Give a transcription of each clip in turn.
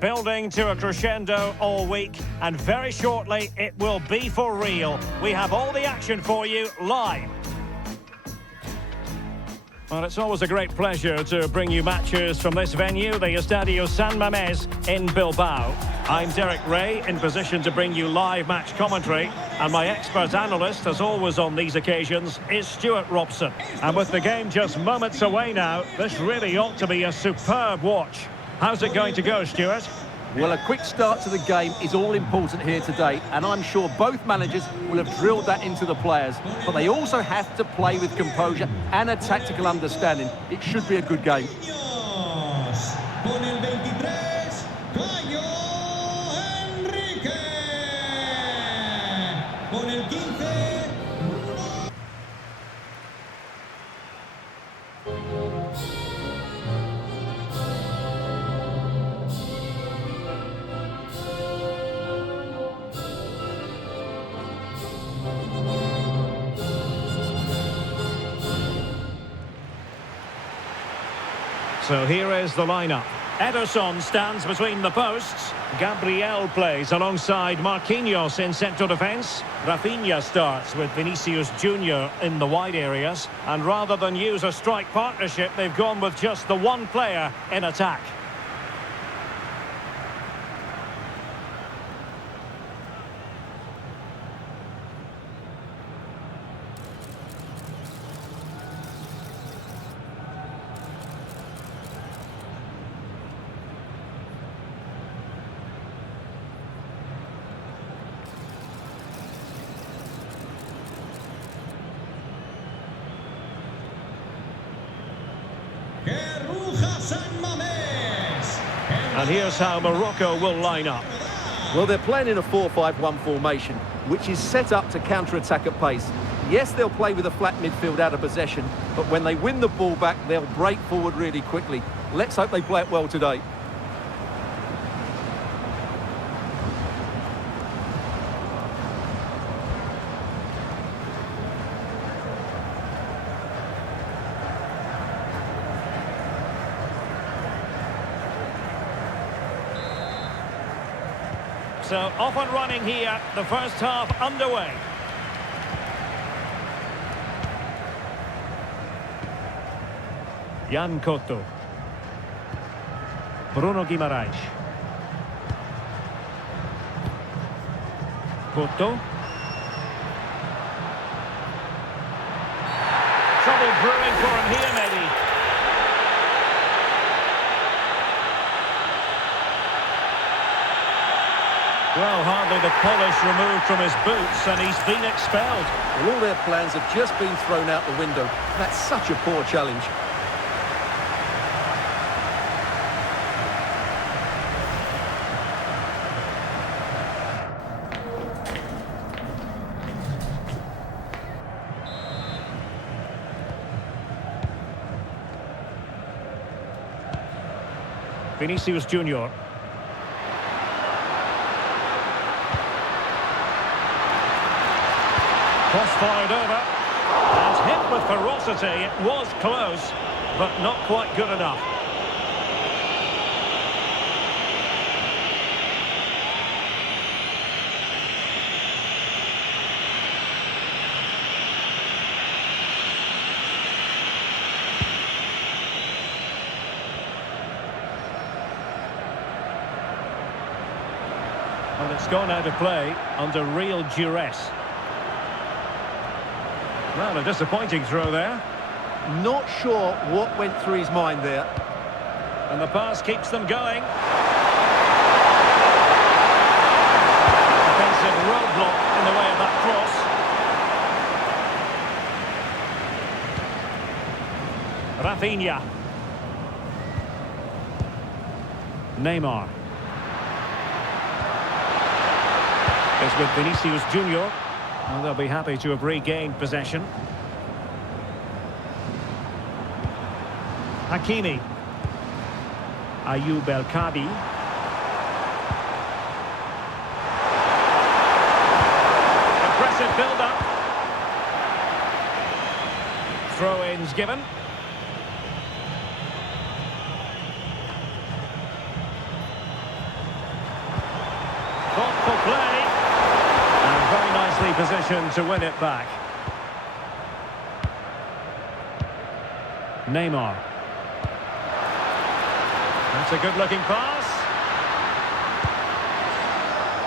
building to a crescendo all week, and very shortly it will be for real. We have all the action for you live. Well, it's always a great pleasure to bring you matches from this venue, the Estadio San Mamés in Bilbao. I'm Derek Ray, in position to bring you live match commentary, and my expert analyst, as always on these occasions, is Stuart Robson. And with the game just moments away now, this really ought to be a superb watch. How's it going to go, Stuart? Well, a quick start to the game is all important here today, and I'm sure both managers will have drilled that into the players. But they also have to play with composure and a tactical understanding. It should be a good game. So here is the lineup. Ederson stands between the posts. Gabriel plays alongside Marquinhos in central defence. Rafinha starts with Vinicius Junior in the wide areas. And rather than use a strike partnership, they've gone with just the one player in attack. And here's how Morocco will line up. Well, they're playing in a 4-5-1 formation, which is set up to counter-attack at pace. Yes, they'll play with a flat midfield out of possession, but when they win the ball back, they'll break forward really quickly. Let's hope they play it well today. So off and running here, the first half underway. Jan Couto. Bruno Guimaraes. Couto. Trouble brewing for him here, maybe. Well, hardly the polish removed from his boots, and he's been expelled. Well, all their plans have just been thrown out the window. That's such a poor challenge. Vinicius Junior. Cross-fired over, and hit with ferocity. It was close, but not quite good enough. Well, it's gone out of play under real duress. Well, a disappointing throw there. Not sure what went through his mind there. And the pass keeps them going. Defensive roadblock in the way of that cross. Rafinha. Neymar. Is with Vinicius Junior. Well, they'll be happy to have regained possession. Hakimi. Ayoub El-Kadi. Impressive build-up. Throw-ins given. Skillful play. And very nicely positioned to win it back. Neymar. That's a good-looking pass.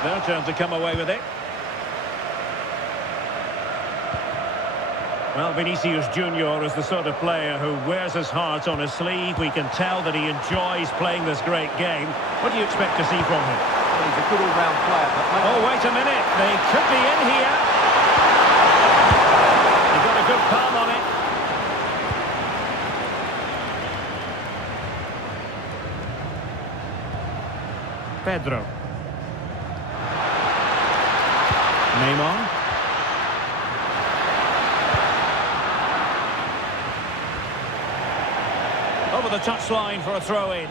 Their turn to come away with it. Well, Vinicius Junior is the sort of player who wears his heart on his sleeve. We can tell that he enjoys playing this great game. What do you expect to see from him? Well, he's a good all-round player. But oh, wait a minute. They could be in here. He got a good palm on it. Pedro. Neymar. Over the touchline for a throw-in.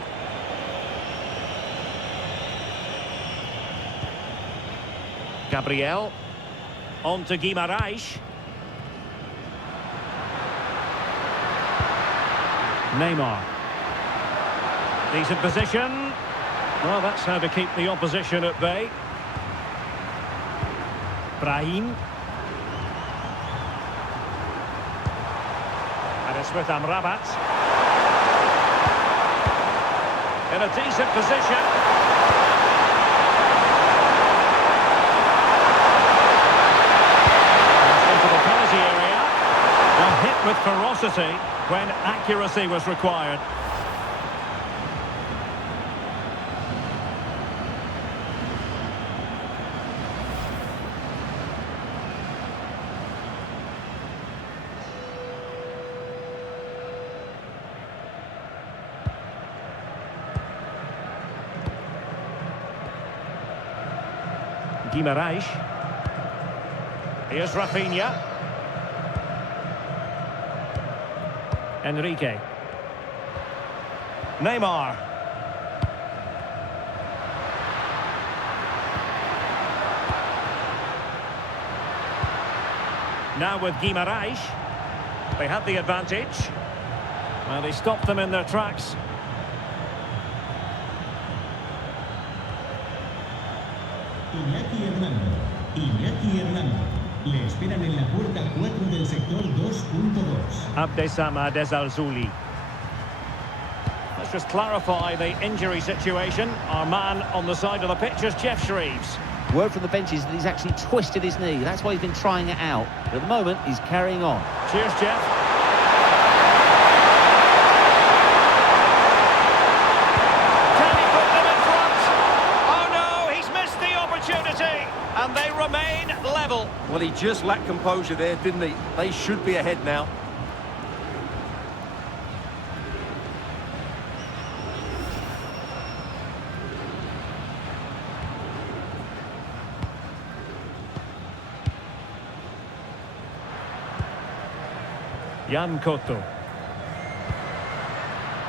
Gabriel. On to Gamerz. Neymar. Decent position. Well, that's how to keep the opposition at bay. Brahim. And it's with Amrabat. In a decent position. Into the penalty area. And hit with ferocity when accuracy was required. Gamerz. Here's Rafinha. Enrique. Neymar. Now with Gamerz. They had the advantage. Well, they stopped them in their tracks. Iñaki Hernando. Le esperan en la puerta 4 del sector 2.2. Abdessamad Al-Zouli. Let's just clarify the injury situation. Our man on the side of the pitch is Jeff Shreves. Word from the benches that he's actually twisted his knee. That's why he's been trying it out. But at the moment, he's carrying on. Cheers, Jeff. Can he put them in front? Oh no, he's missed the opportunity. And they remain level. Well, he just lacked composure there, didn't he? They should be ahead now. Jan Couto.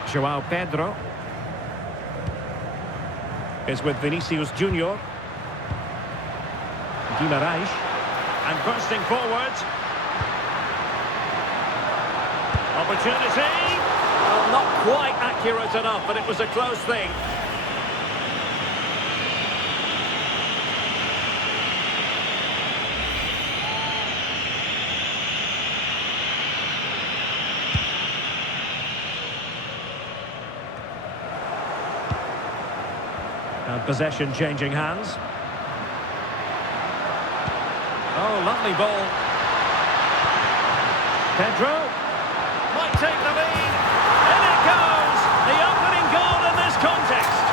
João Pedro is with Vinicius Junior. Gamerz. And bursting forward. Opportunity. Well, not quite accurate enough, but it was a close thing. And possession changing hands. Oh, lovely ball. Pedro might take the lead. In it goes! The opening goal in this contest.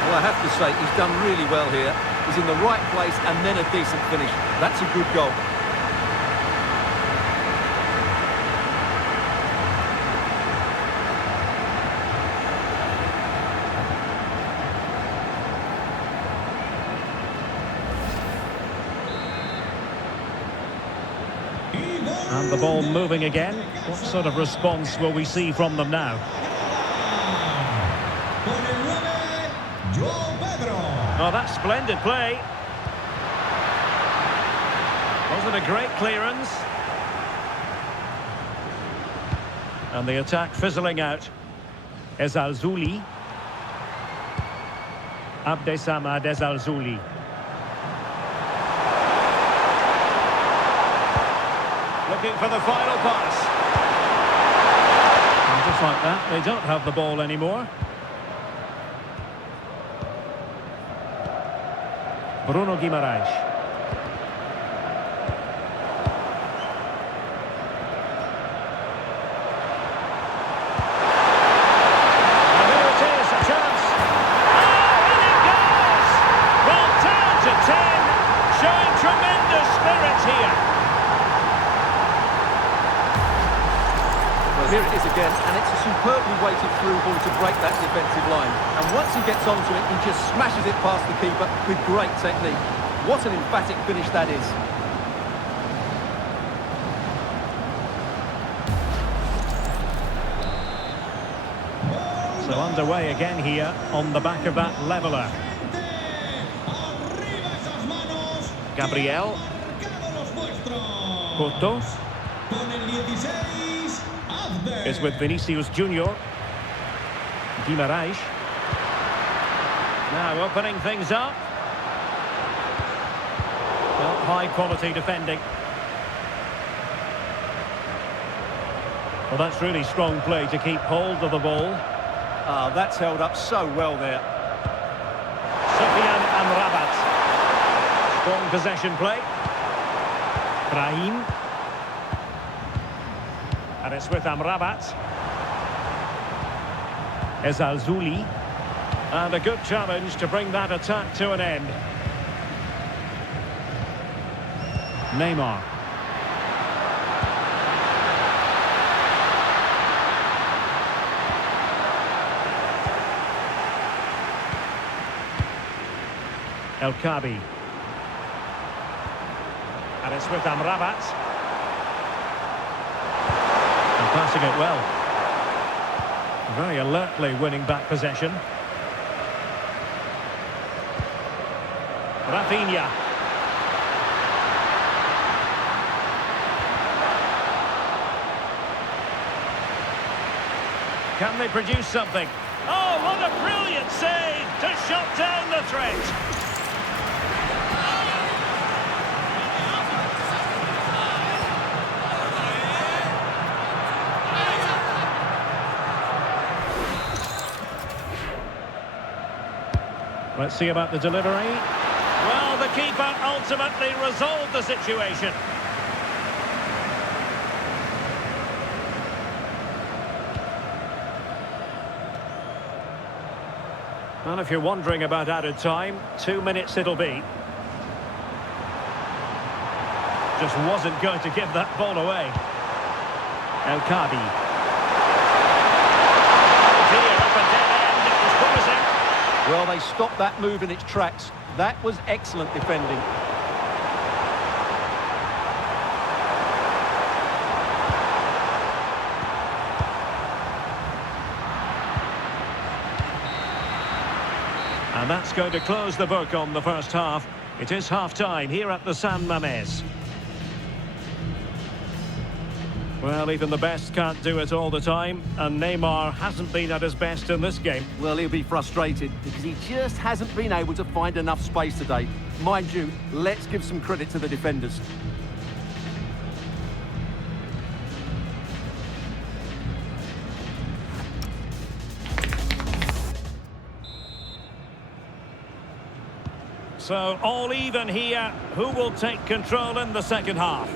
Well, I have to say, he's done really well here. He's in the right place and then a decent finish. That's a good goal. And the ball moving again. What sort of response will we see from them now? Oh, that's splendid play. Wasn't a great clearance. And the attack fizzling out. Ezalzouli. Abdesamad Ezalzouli. Looking for the final pass. And just like that, they don't have the ball anymore. Bruno Guimaraes. And here it is, a chance. Oh, and it goes! Well, down to 10, showing tremendous spirit here. Well, here it is again, and it's a superbly weighted through ball to break that defensive line. And once he gets onto it, he just smashes it past the keeper with great technique. What an emphatic finish that is. So underway again here on the back of that leveller. Gabriel. Couto is with Vinicius Junior. Guimaraes. Now opening things up. Well, high quality defending. Well, that's really strong play to keep hold of the ball. Ah, that's held up so well there. Sofian Amrabat. Strong possession play. Brahim. And it's with Amrabat. Ezalzouli. And a good challenge to bring that attack to an end. Neymar. El Kabi. And it's with Amrabat. And passing it well. Very alertly winning back possession. Rafinha. Can they produce something? Oh, what a brilliant save to shut down the threat. Let's see about the delivery. Well, the keeper ultimately resolved the situation. And if you're wondering about added time, 2 minutes it'll be. Just wasn't going to give that ball away. El Kabi. Here, up a dead end, it was promising. Well, they stopped that move in its tracks. That was excellent defending. And that's going to close the book on the first half. It is half-time here at the San Mamés. Well, even the best can't do it all the time, and Neymar hasn't been at his best in this game. Well, he'll be frustrated because he just hasn't been able to find enough space today. Mind you, let's give some credit to the defenders. So, all even here. Who will take control in the second half?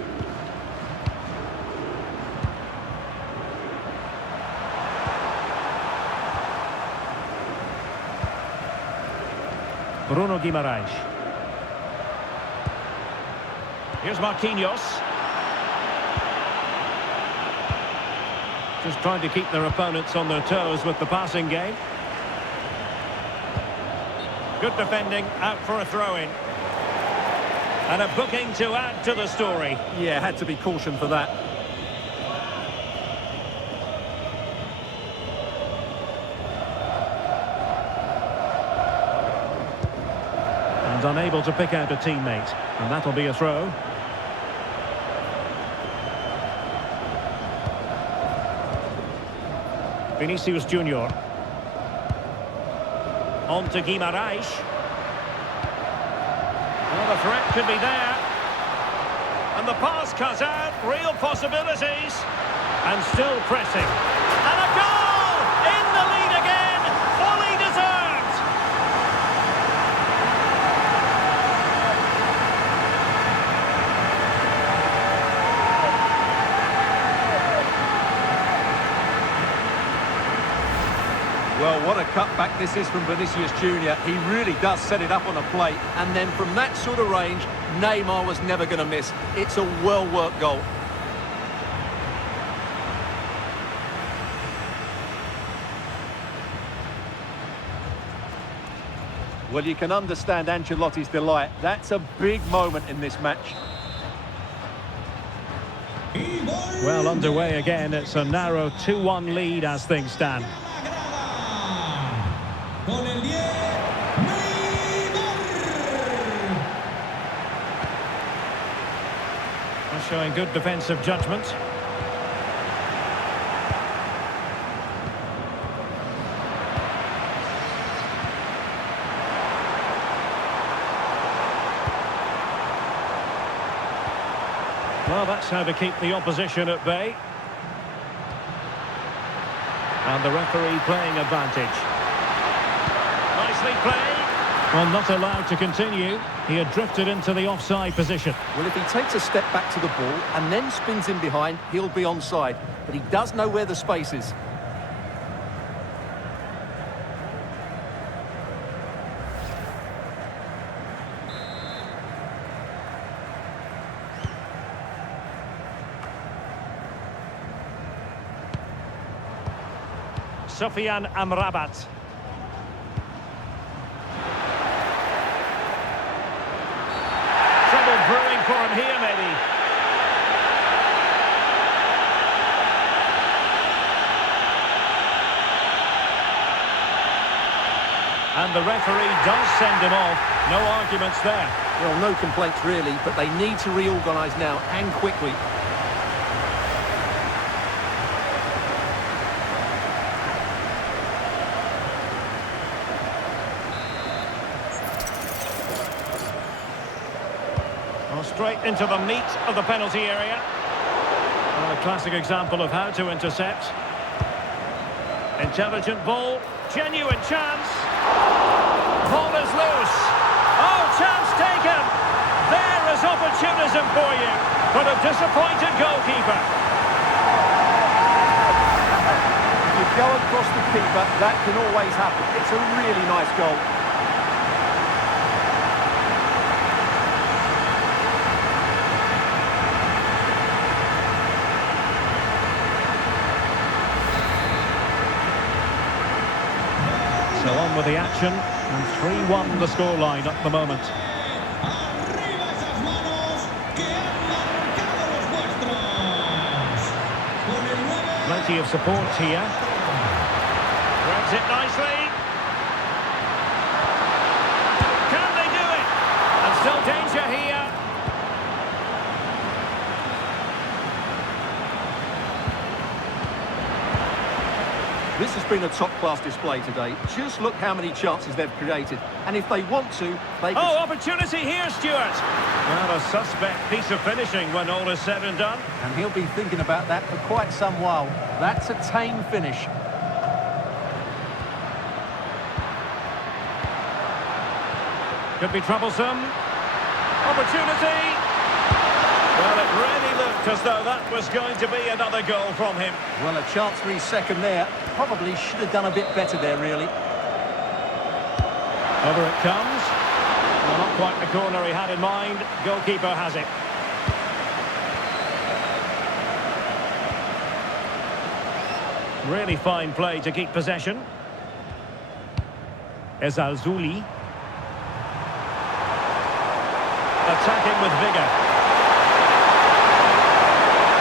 Bruno Guimaraes. Here's Marquinhos. Just trying to keep their opponents on their toes with the passing game. Good defending, out for a throw-in. And a booking to add to the story. Yeah, had to be cautioned for that. And unable to pick out a teammate. And that'll be a throw. Vinicius Junior. On to Gamerz. Well, the threat could be there. And the pass cut out. Real possibilities. And still pressing. And a goal! In the lead again! Fully deserved! Well, what a cutback this is from Vinicius Junior. He really does set it up on a plate. And then from that sort of range, Neymar was never going to miss. It's a well-worked goal. Well, you can understand Ancelotti's delight. That's a big moment in this match. Well, underway again. It's a narrow 2-1 lead as things stand. Con el 10, Showing good defensive judgment. Well, that's how to keep the opposition at bay. And the referee playing advantage. Nicely played. Well, not allowed to continue. He had drifted into the offside position. Well, if he takes a step back to the ball and then spins in behind, he'll be onside. But he does know where the space is. Sofian Amrabat. Trouble brewing for him here, maybe. And the referee does send him off. No arguments there. Well, no complaints really, but they need to reorganise now and quickly. Straight into the meat of the penalty area. Well, a classic example of how to intercept. Intelligent ball, genuine chance. Ball is loose. Oh, chance taken. There is opportunism for you, but a disappointed goalkeeper. If you go across the keeper, that can always happen. It's a really nice goal. So on with the action, and 3-1 the scoreline at the moment. arriba esas manos que han marcado los vuestros. Con el 9. Plenty of support here. Grabs it nicely. Can they do it? And still danger here. This has been a top-class display today. Just look how many chances they've created. And if they want to, they can... Oh, opportunity here, Stuart. Well, a suspect piece of finishing when all is said and done. And he'll be thinking about that for quite some while. That's a tame finish. Could be troublesome. Opportunity. Well, it really looked as though that was going to be another goal from him. Well, a chance for his second there. Probably should have done a bit better there, really. Over it comes. Well, not quite the corner he had in mind. Goalkeeper has it. Really fine play to keep possession. Ezalzouli. Attacking with vigour.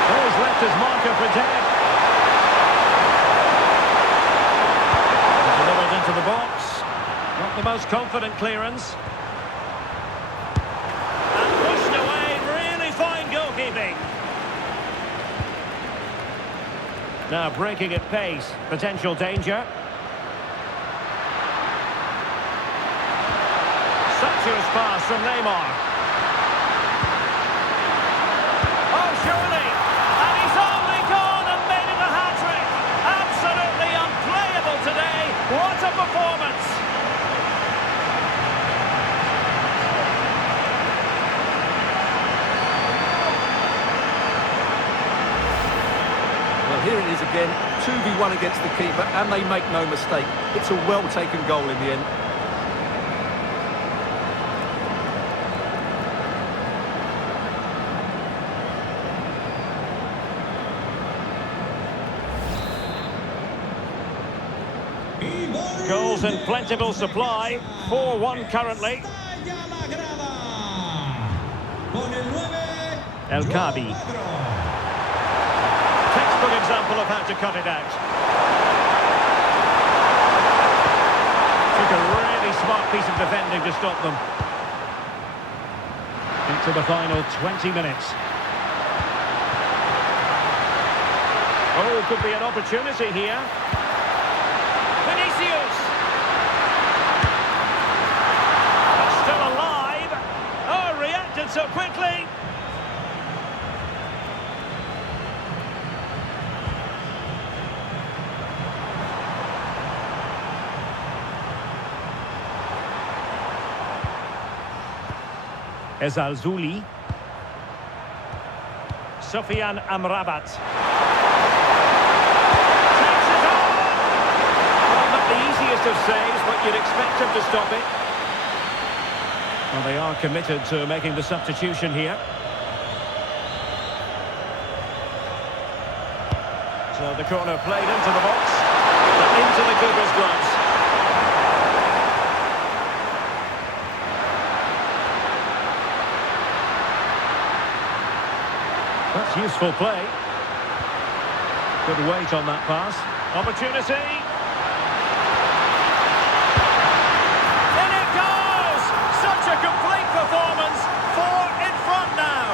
Oh, he's left his marker for dead. Delivered into the box. Not the most confident clearance. And pushed away. Really fine goalkeeping. Now breaking at pace, potential danger. Sumptuous pass from Neymar. Oh, surely! And he's only gone and made it a hat-trick! Absolutely unplayable today! What a performance! Well, here it is again, 2v1 against the keeper, and they make no mistake. It's a well-taken goal in the end. Goals in plentiful supply, 4-1 currently. El Kabi. Textbook example of how to cut it out. Took a really smart piece of defending to stop them. Into the final 20 minutes. Oh, could be an opportunity here. Vinicius! It's still alive. Oh, reacted so quickly. Ezalzouli. Sofian Amrabat. Takes it on! Well, not the easiest of saves, but you'd expect him to stop it. Well, they are committed to making the substitution here. So the corner played into the box, and into the keeper's gloves. That's useful play. Good weight on that pass. Opportunity. In it goes! Such a complete performance. 4 in front now.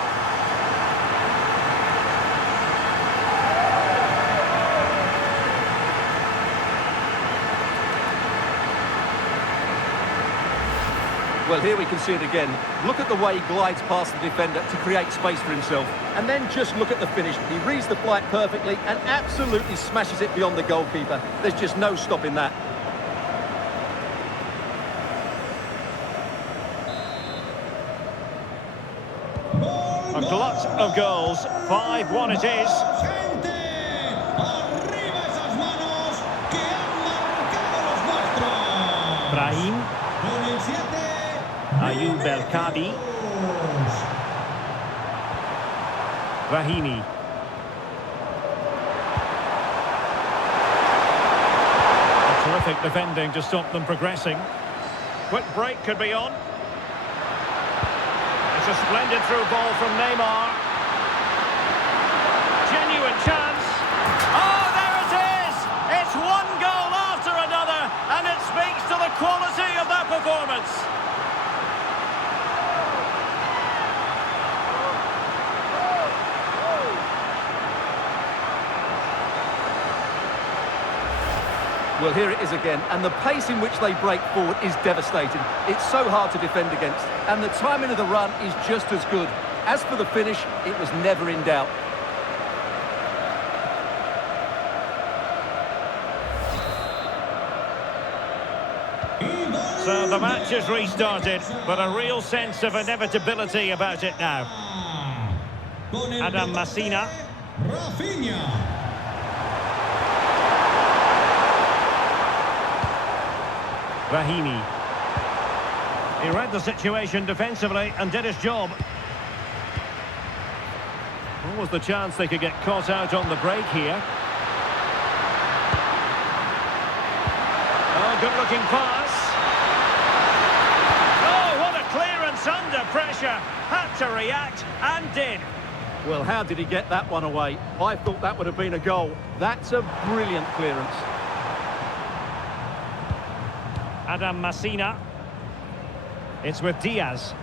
Well, here we can see it again. Look at the way he glides past the defender to create space for himself. And then just look at the finish. He reads the flight perfectly and absolutely smashes it beyond the goalkeeper. There's just no stopping that. A glut of goals. 5-1 it is. Brahim. Ayoub El Kabi. Rahimi. A terrific defending to stop them progressing. Quick break could be on. It's a splendid through ball from Neymar. Genuine chance. Oh, there it is! It's one goal after another, and it speaks to the quality of that performance. Well, here it is again, and the pace in which they break forward is devastating. It's so hard to defend against, and the timing of the run is just as good. As for the finish, it was never in doubt. So the match has restarted, but a real sense of inevitability about it now. Adam Messina. Rahimi. He read the situation defensively and did his job. What was the chance they could get caught out on the break here? Oh, good-looking pass. Oh, what a clearance under pressure. Had to react and did. Well, how did he get that one away? I thought that would have been a goal. That's a brilliant clearance. Adam Messina. It's with Diaz.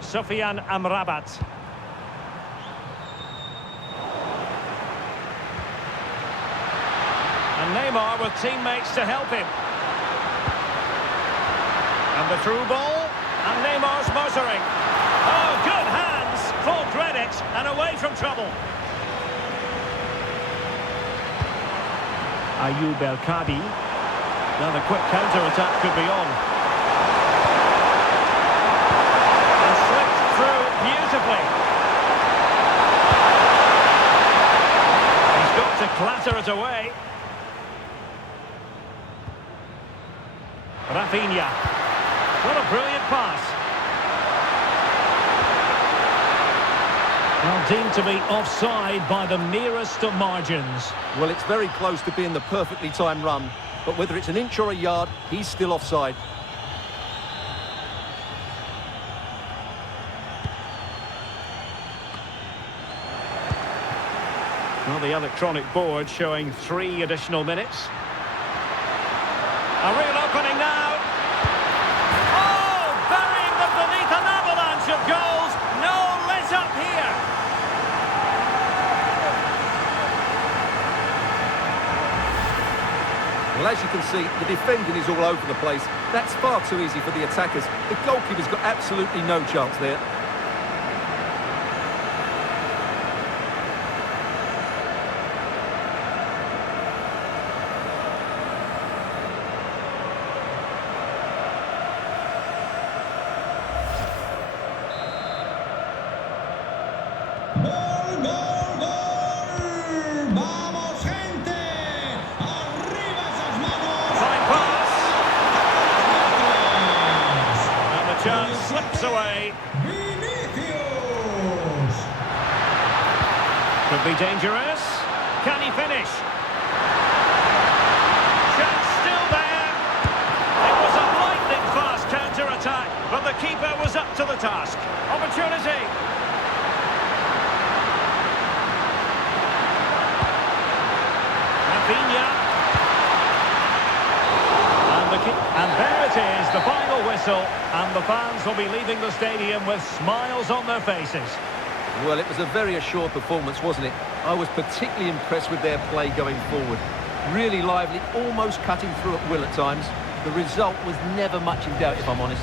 Sofian Amrabat. And Neymar with teammates to help him. And the through ball. And Neymar's motoring. Oh, good hands. Full credit. And away from trouble. Ayoub El Kadi. Now the quick counter-attack could be on. And slipped through beautifully. He's got to clatter it away. Rafinha. What a brilliant pass. Well, deemed to be offside by the merest of margins. Well, it's very close to being the perfectly timed run, but whether it's an inch or a yard, he's still offside. Well, the electronic board showing 3 additional minutes. A real opening now. Oh, burying them beneath an avalanche of goals. No let up here. Well, as you can see, the defending is all over the place. That's far too easy for the attackers. The goalkeeper's got absolutely no chance there. ¡Gol, gol, gol! ¡Vamos, gente! ¡Arriba esas manos! Fine pass. And the chance slips away. ¡Vinicius! Could be dangerous. Can he finish? Chance still there. It was a lightning fast counter-attack, but the keeper was up to the task. Opportunity. Rafinha. And there it is, the final whistle, and the fans will be leaving the stadium with smiles on their faces. Well, it was a very assured performance, wasn't it? I was particularly impressed with their play going forward. Really lively, almost cutting through at will at times. The result was never much in doubt, if I'm honest.